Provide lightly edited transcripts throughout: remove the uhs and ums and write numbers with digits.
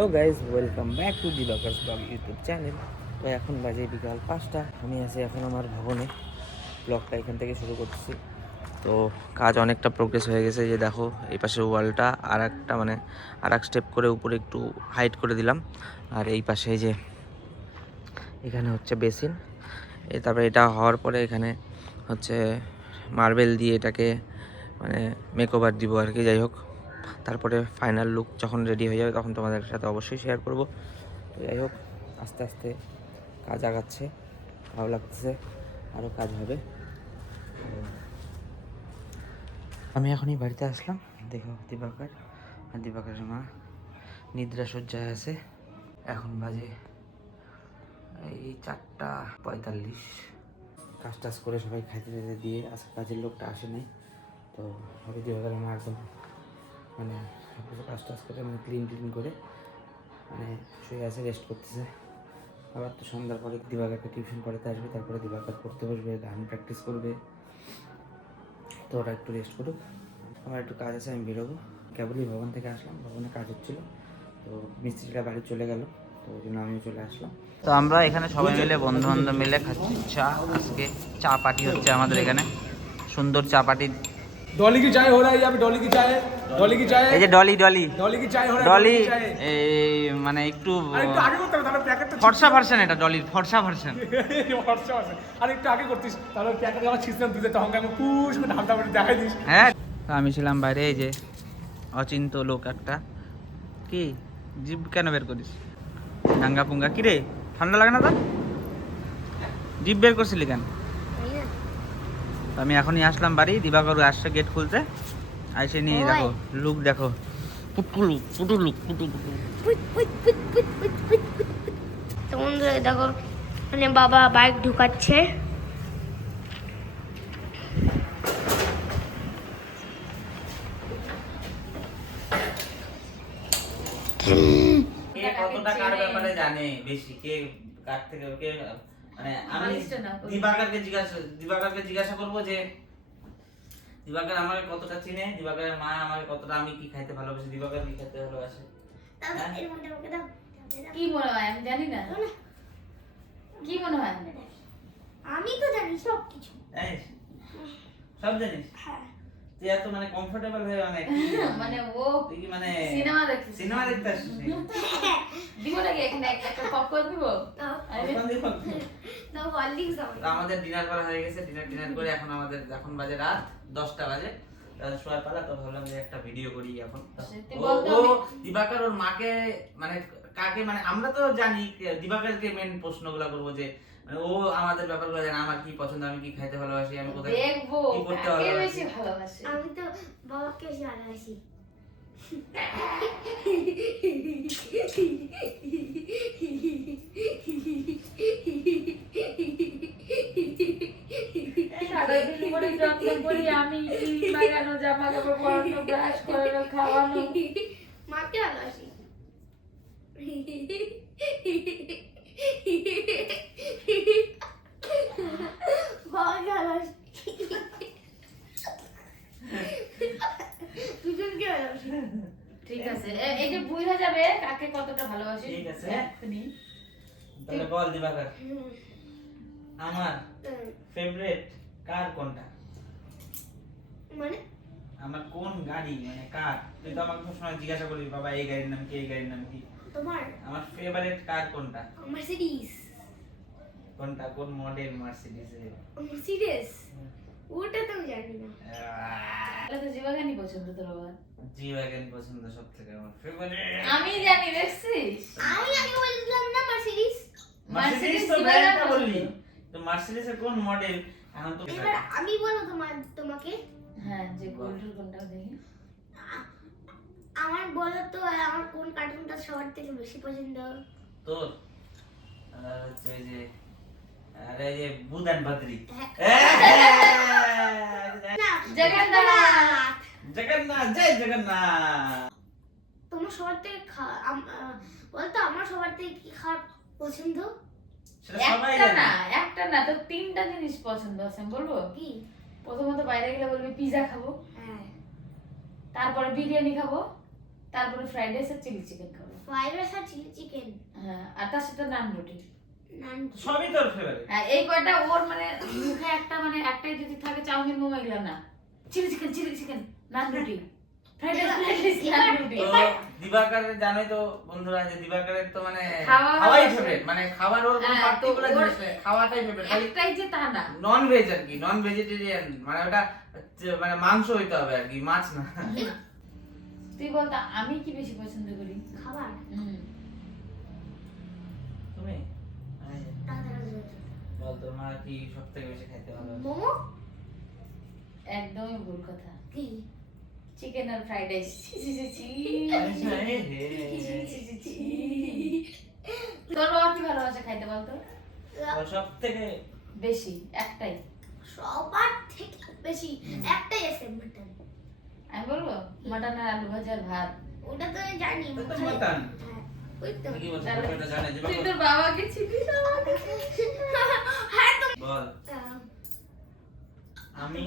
Hello guys, welcome back to Divakar's blog YouTube channel. তো এখন বাজে বিকাল 5টা। আমি আছি এখন আমার ভবনে। ব্লগটা এখান থেকে শুরু করতেছি। তো কাজ অনেকটা প্রোগ্রেস হয়ে গেছে। যে দেখো এই পাশের ওয়ালটা আর এক স্টেপ করে উপরে একটু হাইট করে দিলাম। আর এই পাশে যে এখানে হচ্ছে বেসিন, তারপরে এটা হওয়ার পরে এখানে হচ্ছে মার্বেল দিয়ে এটাকে মেকওভার দিব আর কি। যাই হোক, তারপরে ফাইনাল লুক যখন রেডি হয়ে যাবে তখন তোমাদের সাথে অবশ্যই শেয়ার করব। তো যাই হোক, আস্তে আস্তে কাজ আগাচ্ছে, ভালো লাগতেছে, আরও কাজ হবে। আমি এখনই বাড়িতে আসলাম। দেখো দিবাকর আর দিবাকরের মা নিদ্রা সজ্জায় আছে। এখন বাজে এই 4:45। কাজ টাজ করে সবাই খাইতে দিতে দিয়ে আজকে কাজের লোকটা আসে নাই। তো হবে দিবাকরের মা একদম কাজ টাজ করে ক্লিন করে শুয়ে আছে, রেস্ট করতেছে। আবার তো সন্ধ্যার পরে দিবাকরকে টিউশন পড়াতে আসবে, তারপরে দিবাকর পড়তে বসবে, গান প্র্যাকটিস করবে। তো ওরা একটু রেস্ট করুক, আমার একটু কাজ আছে, আমি বেরোবো। কেবলই ভবন থেকে আসলাম, ভবনে কাজ হচ্ছিলো, তো মিস্ত্রিটা বাড়ি চলে গেল, তো ওই জন্য আমিও চলে আসলাম। তো আমরা এখানে সবাই মিলে বন্ধু বান্ধব মিলে খাচ্ছি চা। আজকে চা পার্টি হচ্ছে আমাদের এখানে, সুন্দর চা পার্টি। डॉली की चाय हो रहा है यहाँ पे, डॉली की चाय এই যে ডলি की चाय हो रहा है, ডলি की चाय। এই একটু अरे একটু আগে করতে হবে, তাহলে প্যাকেটটা ফর্সা ভার্সন, এটা ডলির ফর্সা ভার্সন। ফর্সা আছে। আর একটু আগে করতিস, তাহলে প্যাকেটে আমার ছিঁচতাম দিতে, তখন আমি পুশ করে ঢালতা করে দেখাই দিস। হ্যাঁ, তো আমি ছিলাম বাইরে। এই যে অচিন্ত লোক একটা, কি জিভ কেন বের করিস নাঙ্গা পুঙ্গা? কি রে, ঠান্ডা লাগে না? তো জিভ বের করছিলি কেন? আমি এখনই আসলাম বাড়ি, দিবাকর আসছে গেট খুলতে। আইসে নিয়ে দেখো লুক, দেখো পুটুলু তখন দেখো বাবা বাইক ঢুকাচ্ছে। কে কতটা কার ব্যাপারে জানে বেশি, কে কার থেকে কে আমি দিবাকরকে জিজ্ঞাসা করবো যে দিবাকর আমাকে কতটা চিনে, দিবাকরের মা আমাকে কতটা, আমি কি খাইতে ভালোবাসি, দিবাকর কি খাইতে ভালোবাসে। কি মনে হয় আমি জানি না? কি মনে হয়? আমি তো জানি সব কিছু। জানিস, সব জানিস। হ্যাঁ, তুই এত কমফোর্টেবল হয়ে ও তুই কি সিনেমা দেখতে আসছিস? দিব নাকি এখানে একটা পপকর্ন দিব? না হলদিংস তো আমাদের ডিনার করা হয়ে গেছে। ডিনার করে এখন বাজে রাত 10টা বাজে, শোয়ার পালা। তো ভাবলাম যে একটা ভিডিও করি এখন। ও দিবাকর ওর মাকে কাকে আমরা তো জানি, দিবাকরকে মেন প্রশ্নগুলো করবো যে ও আমাদের ব্যাপারগুলো জানে, আমার কি পছন্দ, আমি কি খাইতে ভালোবাসি, আমি কোথায় দেখবো কি করতে কাকে বেশি ভালোবাসি। আমি তো বাবাকে বেশি ভালোবাসি। আমি লাগানো, জামা কাপড় পরানো, ব্রাশ করানো, খাওয়ানো, মাকে ভালোবাসি। বাবাকে ভালোবাসি, দুজনকে ভালোবাসি। ঠিক আছে। এই যে বুঝা যাবে কাকে কতটা ভালোবাসি। ঠিক আছে, তাহলে বল দিবাকর, আমার ফেভারিট কার কোনটা? আমার কোন গাড়ি, কার? তুই তো আমাকে সবসময় জিজ্ঞাসা করবি বাবা এই গাড়ির নাম কি, এই গাড়ির নাম কি। তোমার আমার ফেভারিট কার কোনটা? মার্সিডিজ। কোনটা, কোন মডেল মার্সিডিজের? মার্সিডিজ ওটা তো জানি না। তাহলে তো জিওগানি পছন্দ তোর বাবা। জি-ওয়াগন পছন্দ সবথেকে আমার ফেভারিট। আমি জানি, দেখছিস? আমি আগে বলছিলাম না মার্সিডিজ। মার্সিডিজ তো ব্র্যান্ডটা বললি, তো মার্সিডিজের কোন মডেল এখন তো? এবার আমি বলবো তোমাকে। হ্যাঁ, যে গোল্ডের কোনটা দেখি। আমার বলো তো, আমার কোন কার্টুনটা সবার থেকে বেশি পছন্দ? তোর হচ্ছে যে আরে যে বুদান বাদরি। না, জগন্নাথ। জগন্নাথ, জয় জগন্নাথ। তোমার সবার থেকে বলতো আমার সবার থেকে কি খারাপ পছন্দ? সেটা সবাই একটা জানে। না, একটা না, তো তিনটা জিনিস পছন্দ আছে। আমি বলবো কি? প্রথমত বাইরে গেলে বলবি পিজা খাবো, হ্যাঁ, তারপরে বিরিয়ানি খাবো, তারপরে ফ্রাইড রাইস আর চিলি চিকেন খাবো। ফ্রাইড রাইস আর চিলি চিকেন, হ্যাঁ, আর তার সাথে নান রুটি। নান। সবই তোর ফেভারিট। হ্যাঁ, এই কয়টা ওর মানে মুখে একটা মানে একটাই যদি থাকে চাউমিন মোমো এগুলো না, চিলি চিকেন নান রুটি, ফ্রাইড রাইস নান রুটি। তো দিবাকরের জানোই তো বন্ধুরা যে দিবাকরের তো মানে খাওয়া খাওয়াই হচ্ছে। ফেভারিট, মানে খাবার ওর কোনো হ্যাঁ, পার্টিকুলার তো ওর- জিনিস নেই, খাওয়াটাই ফেভারিট। একটাই যে তা না। নন ভেজ আর কি, নন ভেজিটেরিয়ান, মানে ওটা মানে মাংস হইতে হবে আর কি, মাছ না। তুই বলতো আমি কি বেশি পছন্দ করি? খাবার। তুমি তাড়াতাড়ি বল তোমার কি সবথেকে বেশি খাইতে ভালো লাগে? মোমো একদমই ভুল কথা। কি? চিকেন আর ফ্রাইড রাইস। আচ্ছা, এ হে। তোর বাবা কি ভালোবাসে খাইতে বলতো? তো সবথেকে বেশি একটাই। সবার থেকে বেশি একটাই আছে, মাটন। আমি বলবো মাটন আর আলু ভাজা আর ভাত। ওটা তো আমি জানি। তো তো মাটন। হ্যাঁ, ওই তো। কি বলছিস? তাহলে- এটা জানে তুই দিবাকর? তোর বাবাকে চিনিস আমাকে? হ্যাঁ তো। বল। আমি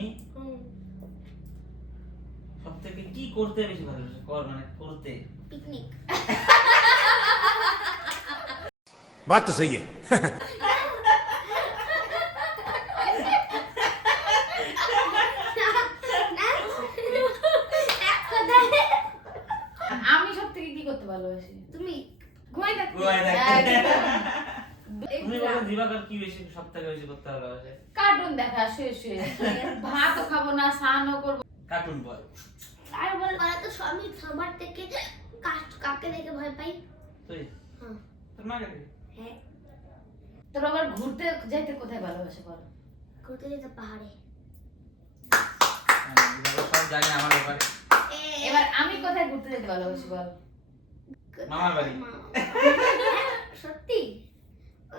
সবথেকে কি করতে বেশি ভালোবাসি? মানে করতে। পিকনিক। बात तो सही है। আমি সব থেকে কি করতে ভালোবাসি? তুমি ঘুমাই থাকতে। ঘুমাই থাকতে। তুমি বলো একদম। দিবাকর কি বেশি সবথেকে বেশি করতে ভালোবাসে? কার্টুন দেখা শুয়ে শুয়ে। ভাতও খাবো না, স্নানও করবো। কার্টুন বয়। আর বল, ওরা তো আমি সবার থেকে কাকে দেখে ভয় পাই? তুই হ্যাঁ। তোর মাকে দেখে? হ্যাঁ, তোর আবার ঘুরতে যাইতে কোথায় ভালোবাসে বল? ঘুরতে যেতে পাহাড়ে। দিবাকর সব জানে আমার ব্যাপারে। এবার আমি কোথায় ঘুরতে যেতে ভালোবাসি বল? মামার বাড়ি। সত্যি?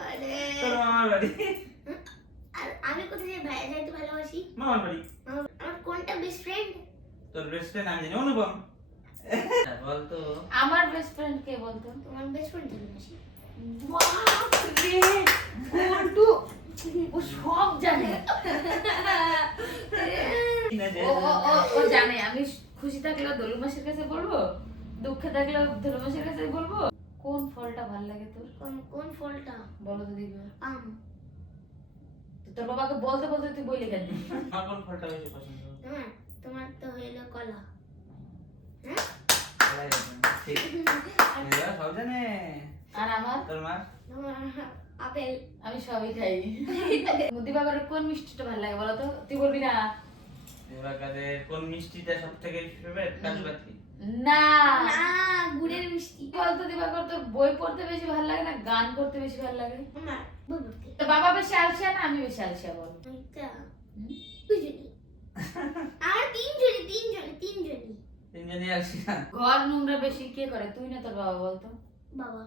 আরে, তোর মামার বাড়ি। আর আমি কোথায় যাইতে ভালোবাসি? মামার বাড়ি। আমার কোনটা বেস্ট ফ্রেন্ড? তোর বেস্ট ফ্রেন্ড আমি জানি, অনুপম। বল তো। আমার বেস্ট ফ্রেন্ড কে বলতো? তোমার বেস্ট ফ্রেন্ড ভালোবাসি। বাপরে, বল্টু, ও সব জানে। ও ও ও ও জানে আমি খুশি থাকলেও দলু মাসির কাছে বলবো, দুঃখে থাকলেও দলু মাসির কাছে বলবো। কোন ফলটা ভালো লাগে তোর? কোন ফলটা? বলো তো দিদি। আম। তো তোর বাবাকে বলতে বলতে তুই বইলে কেন? আমার কোন ফলটা বেশি পছন্দ? তোমার তো হইলো কলা। ঠিক। এরা সব জানে। আর আমার? তোর মা? তোমার আপেল। আমি সবই খাই। মুদি বাবার কোন মিষ্টিটা ভালো লাগে বলো তো? তুই বলবি না। দিবাকরের কোন মিষ্টিটা সবথেকে ফেভারিট? কাজু কাতলি। না না, গুড়ের মিষ্টি। বলতো দিবাকর, তোর বই পড়তে বেশি ভালো লাগে না গান করতে বেশি ভালো লাগে? না, বলতে। তো বাবা বেশি আলসিয়া না আমি বেশি আলসিয়া বল? এটা দুজনই। আর তিনজনই। তিনজনই আসি না। ঘর নোংরা বেশি কে করে, তুই না তোর বাবা বলতো? বাবা।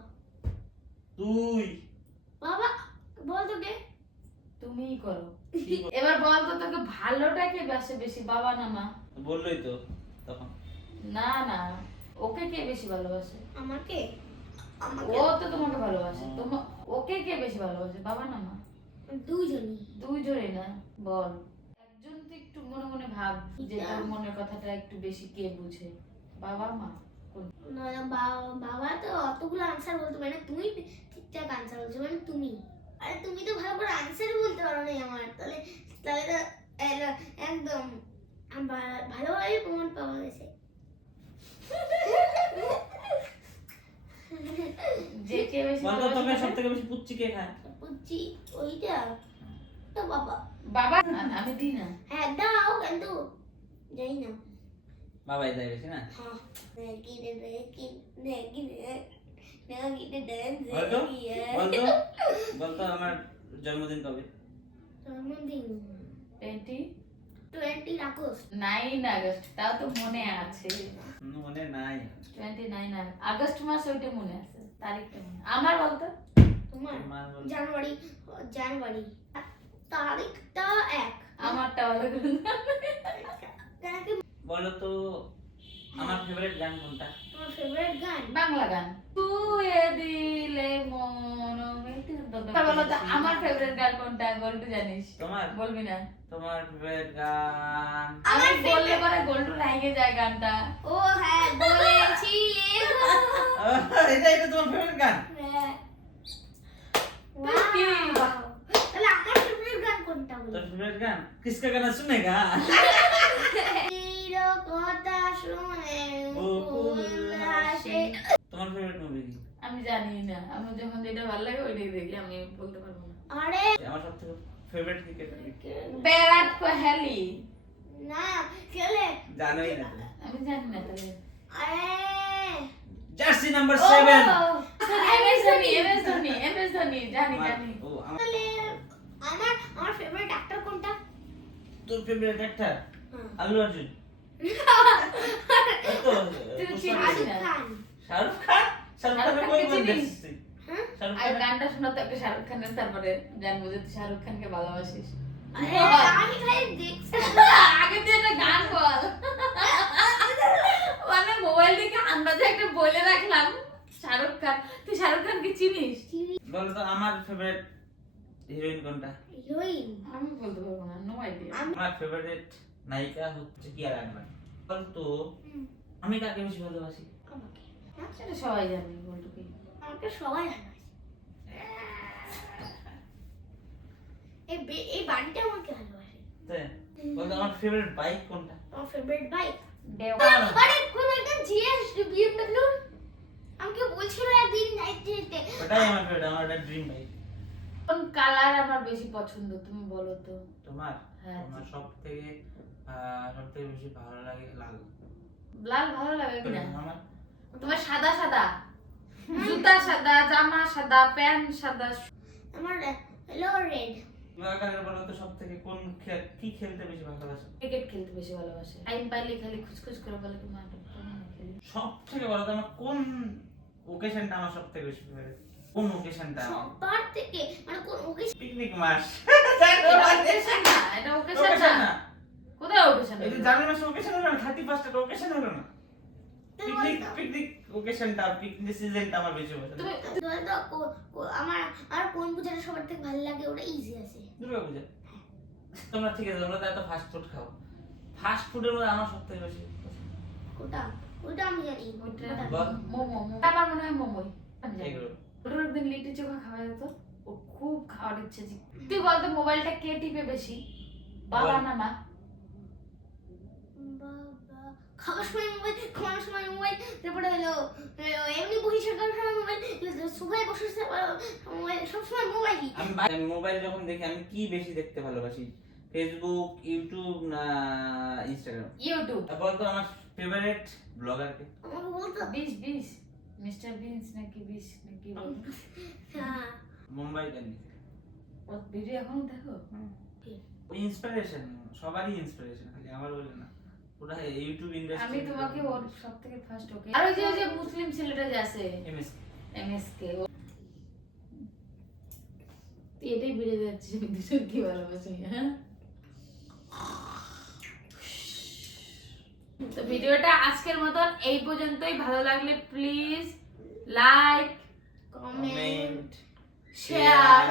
তুই। বাবা বলতো কে? তুমিই করো। এবার বলতো তোকে ভালোটা কে বাসে বেশি, বাবা না মা? বললোই তো তখন। না না, ওকে কে বেশি ভালোবাসে? আমাকে। ও তো তোমাকে ভালোবাসে, ওকে কে বেশি ভালোবাসে, বাবা না মা? দুজনই। দুইজনই না, বল। একজন তো একটু মনে মনে ভাব যে তোর মনের কথাটা একটু বেশি কে বুঝে, বাবা মা? না, বাবা তো অতগুলো আনসার বলতে পারে না, তুমি ঠিকঠাক আনসার বলছো, মানে তুমি। আরে তুমি তো ভালো করে আনসার বলতে পারো না আমার, তাহলে তো একদম ভালোভাবে প্রমাণ পাওয়া গেছে। যে কে বেশি বলতো তোকে ভালোবাসে? সবথেকে বেশি পুচ্ছি কে খায়? বুঝছি, ওইটা তো বাবা। বাবা? আমি দিই না। হ্যাঁ দাও, কিন্তু যাই না। বাবাই দেয় বেশি না? বলতো বলতো বলতো আমার জন্মদিন কবে? জন্মদিন 20 আগস্ট। 9 আগস্ট, তাও তো মনে আছে। মনে নাই। 29 আগস্ট মাস, ওইটা মনে আছে, তারিখটা মনে। আমার বলতো? তোমার তোমার বল। জানুয়ারি। তারিখটা 1। আমারটা ভালো করে বলো তো আমার ফেভারিট গান কোনটা? তোমার ফেভারিট গান? বাংলা গান। তুই দিলে মন বলো তো আমার ফেভারিট গান কোনটা গোল্টু জানিস তোমার বলবি না তোমার ফেভারিট গান আমি বললে পরে গোল্টু রাইগে যায় গানটা ও হ্যাঁ বলেছি এটা তোমার ফেভারিট গান হ্যাঁ কি? Wow! তাহলে আমার ফেভারিট গান কোনটা বলো তোর ফেভারিট গান কিসকা গানা শুনেগা নিরো কথা শুনে বকুল হাসে তোমার ফেভারিট মুভি কি আমি জানি না আমি যখন যেটা ভালো লাগে ওইটাই দেখি আমি বলতে পারবো না আরে আমার সবথেকে ফেভারিট ক্রিকেটার বিরাট কোহলি না খেলে জানোই না তুমি। আমি জানি না তাহলে আরে জার্সি নাম্বার ও, 7 এমএস ধোনি জানি জানি ও আমার তাহলে আমার ফেভারিট অ্যাক্টর কোনটা তোর ফেভারিট অ্যাক্টর হুম। আল্লু অর্জুন তো তুই পুষ্পা চিনিস কে? না? শাহরুখ খান শাহরুখ খানের কই শাহরুখ বল খানকে দেখছিস তুই? হ্যাঁ শাহরুখ আর খান গানটা শোনা তো একটা শাহরুখ খানের তারপরে জানবো যে তুই শাহরুখ খানকে ভালোবাসিস আরে আমি খালি দেখছি আগে তুই একটা গান বল মানে মোবাইল থেকে আন্দাজে একটা বলে রাখলাম শাহরুখ খান তুই শাহরুখ খানকে চিনিস বল তো আমার ফেভারিট হিরোইন কোনটা হিরোইন আমি বলতে পারবো না নো আইডিয়া আমার ফেভারিট নায়িকা হচ্ছে কিয়ারা আডবাণী বল তো আমি কাকে বেশি ভালোবাসি আমাকে সেটা সবাই জানে বলটুকে আমাকে সবাই ভালোবাসে এই বাড়িটা আমাকে ভালোবাসে তাই? বল তো আমার ফেভারিট বাইক কোনটা আমার ফেভারিট বাইক দেওয়া আরে কোন একটা জিএস বিএমডব্লিউ আমাকে বলছিল একদিন যাইতে যেতে ওটাই আমার ফেভারিট আমার একটা ড্রিম বাইক কোন কালার আমার বেশি পছন্দ তুমি বলো তো তোমার হ্যাঁ। তোমার সবথেকে বেশি ভালো লাগে লাল লাল ভালো লাগে কিনা আমার তোমার সাদা সাদা জুতা সাদা জামা সাদা প্যান্ট সাদা আমার হলো রেড কালার বলো তো সবথেকে কোন কি খেলতে বেশি ভালোবাসো ক্রিকেট খেলতে বেশি ভালোবাসে টাইম পাইলে খালি খুচখুচ করে বলে কি মাঠে খেলি সবথেকে বলো তো আমার কোন ওকেশনটা আমার সবথেকে বেশি ফেভারিট কোন ওকেশনটা সবার থেকে মানে কোন ওকে পিকনিক মাস এটা occasion না এটা occasion ওকেশন না না কোথায় occasion এই যে জানুয়ারি মাসে ওকেশন হলো না 31st এটা ওকেশন হলো না পিকনিক ওকেশনটা পিকনিক সিজনটা আমার বেশি পছন্দ তুমি আমার আর কোন পূজাটা সবার থেকে ভালো লাগে ওটা ইজি আছে দুর্গা পূজা তোমরা ঠিক আছে তোমরা তো এত ফাস্ট ফুড খাও ফাস্ট ফুডের মধ্যে আমার সবথেকে বেশি পছন্দ ওটা ওটা আমি জানি ওইটা বল। মোমো আমার মনে হয় মোমোই আমি জানি এগুলো ওটার একদিন লিট্টি চোখা খাওয়া যেত ও খুব খাওয়ার ইচ্ছে ছিল তুই বলতো মোবাইলটা কে টিপে বেশি বাবা বল। না মা বাবা খাওয়ার সময় মোবাইল তারপরে হলো এমনি বসে থাকার সময় মোবাইল সোফায় বসে মোবাইল সবসময় মোবাইলই আমি মোবাইল যখন দেখি আমি কি বেশি দেখতে ভালোবাসি ফেসবুক ইউটিউব না ইনস্টাগ্রাম ইউটিউব বলতো আমার ফেভারিট ব্লগার কে আমাকে বলতো বিশ মিস্টার বিনস নাকি বিশ নাকি হ্যাঁ মুম্বাই কেন ও ভিডিও এখনো দেখো ওই ইন্সপিরেশন সবারই ইন্সপিরেশন খালি আমার বলে না ওটা ইউটিউব ইন্ডাস্ট্রি আমি তোমাকে ওর সবথেকে ফার্স্ট ওকে আর ওই যে মুসলিম ছেলেটা যে আছে এমএস এমএসকে তুই এটাই বেড়ে যাচ্ছে আমি দুজন কি ভালোবাসি হ্যাঁ তো ভিডিওটা আজকের মতন এই পর্যন্তই ভালো লাগলে প্লিজ লাইক কমেন্ট শেয়ার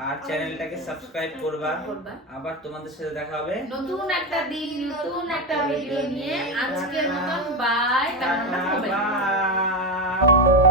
আর চ্যানেলটাকে সাবস্ক্রাইব করবা করবা। আবার তোমাদের সাথে দেখা হবে নতুন একটা দিন নতুন একটা ভিডিও নিয়ে আজকের মতন বাই টাটা বাই